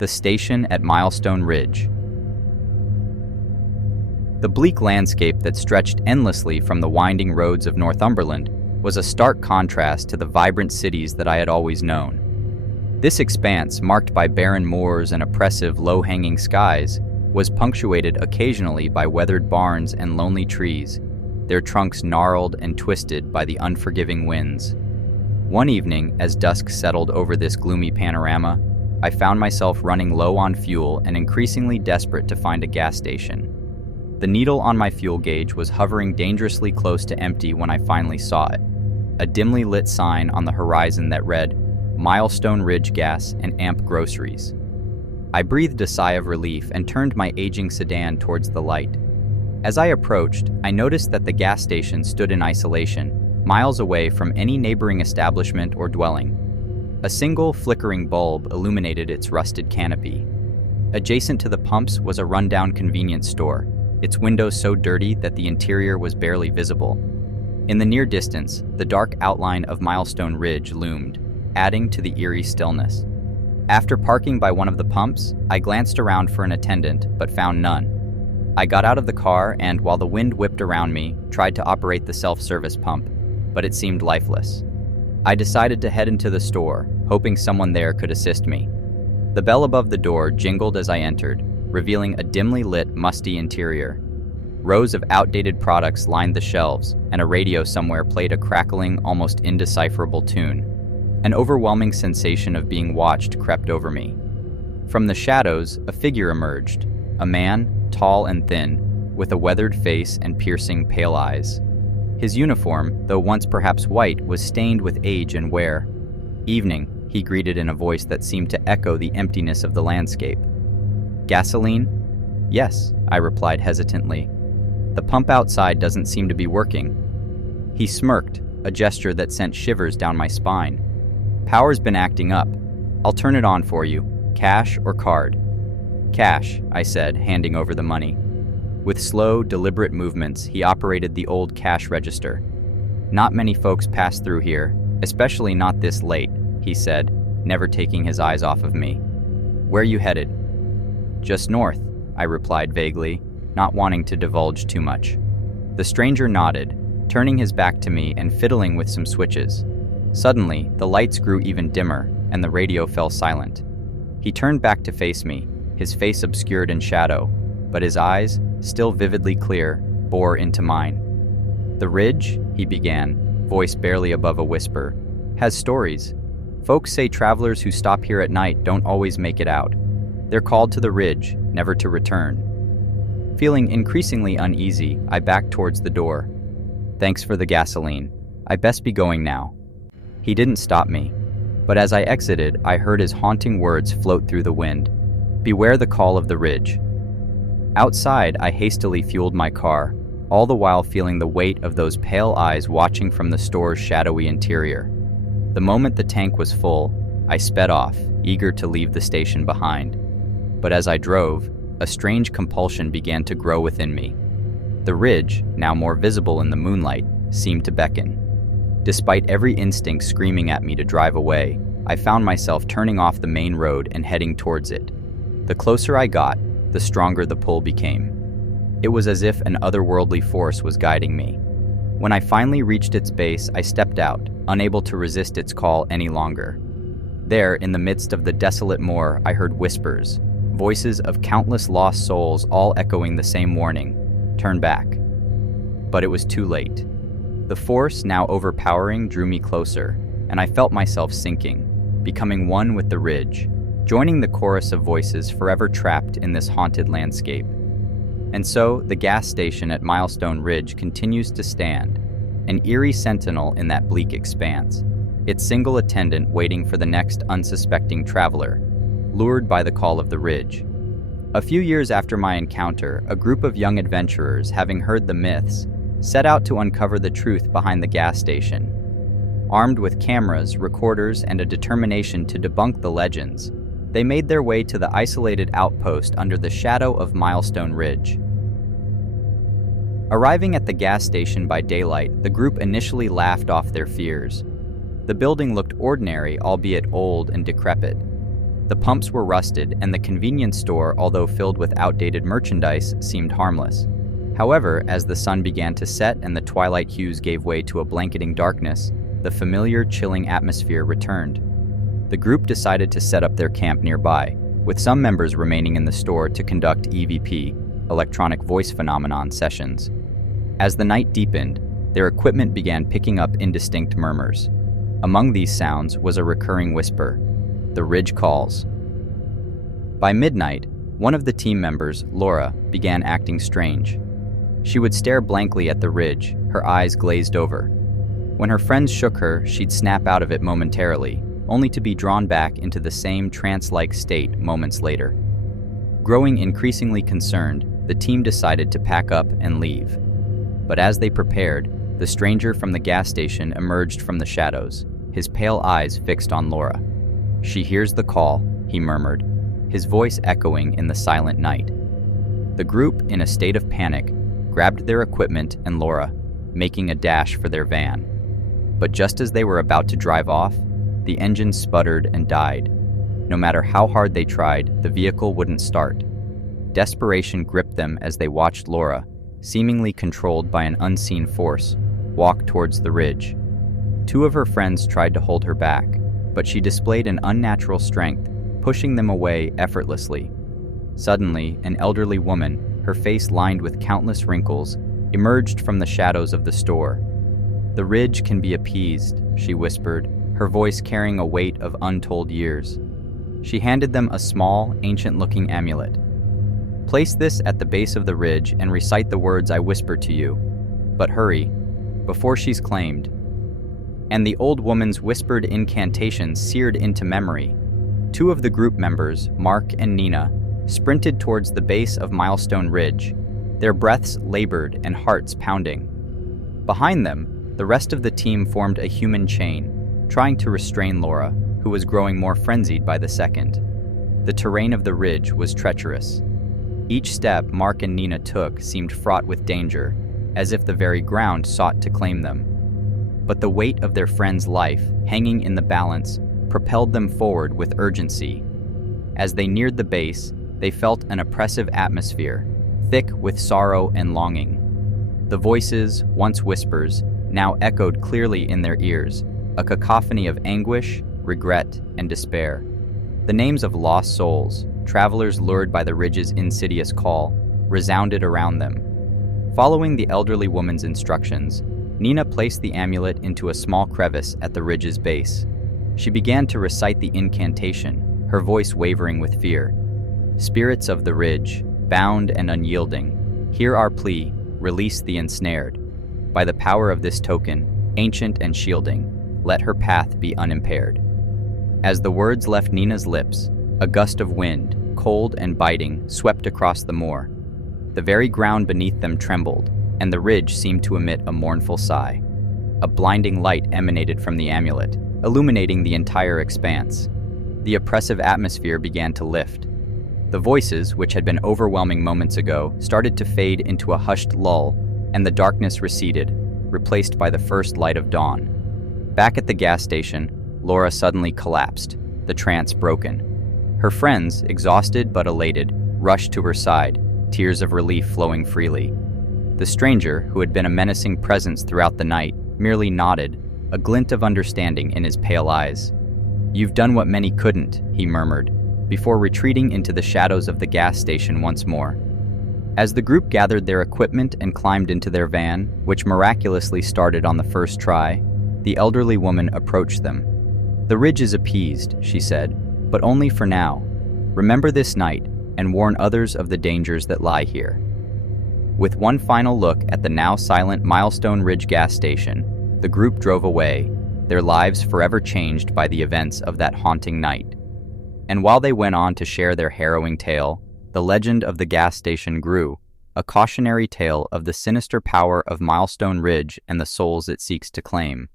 The station at Milestone Ridge. The bleak landscape that stretched endlessly from the winding roads of Northumberland was a stark contrast to the vibrant cities that I had always known. This expanse, marked by barren moors and oppressive, low-hanging skies, was punctuated occasionally by weathered barns and lonely trees, their trunks gnarled and twisted by the unforgiving winds. One evening, as dusk settled over this gloomy panorama, I found myself running low on fuel and increasingly desperate to find a gas station. The needle on my fuel gauge was hovering dangerously close to empty when I finally saw it, a dimly lit sign on the horizon that read, Milestone Ridge Gas and Amp Groceries. I breathed a sigh of relief and turned my aging sedan towards the light. As I approached, I noticed that the gas station stood in isolation, miles away from any neighboring establishment or dwelling. A single flickering bulb illuminated its rusted canopy. Adjacent to the pumps was a rundown convenience store, its windows so dirty that the interior was barely visible. In the near distance, the dark outline of Milestone Ridge loomed, adding to the eerie stillness. After parking by one of the pumps, I glanced around for an attendant, but found none. I got out of the car and, while the wind whipped around me, tried to operate the self-service pump, but it seemed lifeless. I decided to head into the store, hoping someone there could assist me. The bell above the door jingled as I entered, revealing a dimly lit, musty interior. Rows of outdated products lined the shelves, and a radio somewhere played a crackling, almost indecipherable tune. An overwhelming sensation of being watched crept over me. From the shadows, a figure emerged, a man, tall and thin, with a weathered face and piercing pale eyes. His uniform, though once perhaps white, was stained with age and wear. "Evening," he greeted in a voice that seemed to echo the emptiness of the landscape. "Gasoline?" "Yes," I replied hesitantly. "The pump outside doesn't seem to be working." He smirked, a gesture that sent shivers down my spine. "Power's been acting up. I'll turn it on for you. Cash or card?" "Cash," I said, handing over the money. With slow, deliberate movements, he operated the old cash register. "Not many folks pass through here, especially not this late," he said, never taking his eyes off of me. "Where you headed?" "Just north," I replied vaguely, not wanting to divulge too much. The stranger nodded, turning his back to me and fiddling with some switches. Suddenly, the lights grew even dimmer, and the radio fell silent. He turned back to face me, his face obscured in shadow, but his eyes, still vividly clear, bore into mine. "The Ridge," he began, voice barely above a whisper, "has stories. Folks say travelers who stop here at night don't always make it out. They're called to the Ridge, never to return." Feeling increasingly uneasy, I backed towards the door. "Thanks for the gasoline. I best be going now." He didn't stop me, but as I exited, I heard his haunting words float through the wind. "Beware the call of the Ridge." Outside, I hastily fueled my car, all the while feeling the weight of those pale eyes watching from the store's shadowy interior. The moment the tank was full, I sped off, eager to leave the station behind. But as I drove, a strange compulsion began to grow within me. The Ridge, now more visible in the moonlight, seemed to beckon. Despite every instinct screaming at me to drive away, I found myself turning off the main road and heading towards it. The closer I got, the stronger the pull became. It was as if an otherworldly force was guiding me. When I finally reached its base, I stepped out, unable to resist its call any longer. There, in the midst of the desolate moor, I heard whispers, voices of countless lost souls all echoing the same warning, "Turn back." But it was too late. The force, now overpowering, drew me closer, and I felt myself sinking, becoming one with the Ridge, joining the chorus of voices forever trapped in this haunted landscape. And so, the gas station at Milestone Ridge continues to stand, an eerie sentinel in that bleak expanse, its single attendant waiting for the next unsuspecting traveler, lured by the call of the Ridge. A few years after my encounter, a group of young adventurers, having heard the myths, set out to uncover the truth behind the gas station. Armed with cameras, recorders, and a determination to debunk the legends, they made their way to the isolated outpost under the shadow of Milestone Ridge. Arriving at the gas station by daylight, the group initially laughed off their fears. The building looked ordinary, albeit old and decrepit. The pumps were rusted, and the convenience store, although filled with outdated merchandise, seemed harmless. However, as the sun began to set and the twilight hues gave way to a blanketing darkness, the familiar, chilling atmosphere returned. The group decided to set up their camp nearby, with some members remaining in the store to conduct EVP, electronic voice phenomenon, sessions. As the night deepened, their equipment began picking up indistinct murmurs. Among these sounds was a recurring whisper: "The ridge calls." By midnight, one of the team members, Laura, began acting strange. She would stare blankly at the ridge, her eyes glazed over. When her friends shook her, she'd snap out of it momentarily, only to be drawn back into the same trance-like state moments later. Growing increasingly concerned, the team decided to pack up and leave. But as they prepared, the stranger from the gas station emerged from the shadows, his pale eyes fixed on Laura. "She hears the call," he murmured, his voice echoing in the silent night. The group, in a state of panic, grabbed their equipment and Laura, making a dash for their van. But just as they were about to drive off, the engine sputtered and died. No matter how hard they tried, the vehicle wouldn't start. Desperation gripped them as they watched Laura, seemingly controlled by an unseen force, walk towards the ridge. Two of her friends tried to hold her back, but she displayed an unnatural strength, pushing them away effortlessly. Suddenly, an elderly woman, her face lined with countless wrinkles, emerged from the shadows of the store. "The ridge can be appeased," she whispered, her voice carrying a weight of untold years. She handed them a small, ancient-looking amulet. "Place this at the base of the ridge and recite the words I whisper to you. But hurry, before she's claimed." And the old woman's whispered incantation seared into memory. Two of the group members, Mark and Nina, sprinted towards the base of Milestone Ridge, their breaths labored and hearts pounding. Behind them, the rest of the team formed a human chain, trying to restrain Laura, who was growing more frenzied by the second. The terrain of the ridge was treacherous. Each step Mark and Nina took seemed fraught with danger, as if the very ground sought to claim them. But the weight of their friend's life, hanging in the balance, propelled them forward with urgency. As they neared the base, they felt an oppressive atmosphere, thick with sorrow and longing. The voices, once whispers, now echoed clearly in their ears, a cacophony of anguish, regret, and despair. The names of lost souls, travelers lured by the ridge's insidious call, resounded around them. Following the elderly woman's instructions, Nina placed the amulet into a small crevice at the ridge's base. She began to recite the incantation, her voice wavering with fear. "Spirits of the ridge, bound and unyielding, hear our plea, release the ensnared. By the power of this token, ancient and shielding, let her path be unimpaired." As the words left Nina's lips, a gust of wind, cold and biting, swept across the moor. The very ground beneath them trembled, and the ridge seemed to emit a mournful sigh. A blinding light emanated from the amulet, illuminating the entire expanse. The oppressive atmosphere began to lift. The voices, which had been overwhelming moments ago, started to fade into a hushed lull, and the darkness receded, replaced by the first light of dawn. Back at the gas station, Laura suddenly collapsed, the trance broken. Her friends, exhausted but elated, rushed to her side, tears of relief flowing freely. The stranger, who had been a menacing presence throughout the night, merely nodded, a glint of understanding in his pale eyes. "You've done what many couldn't," he murmured, before retreating into the shadows of the gas station once more. As the group gathered their equipment and climbed into their van, which miraculously started on the first try, the elderly woman approached them. "The ridge is appeased," she said, "but only for now. Remember this night, and warn others of the dangers that lie here." With one final look at the now silent Milestone Ridge Gas Station, the group drove away, their lives forever changed by the events of that haunting night. And while they went on to share their harrowing tale, the legend of the gas station grew, a cautionary tale of the sinister power of Milestone Ridge and the souls it seeks to claim.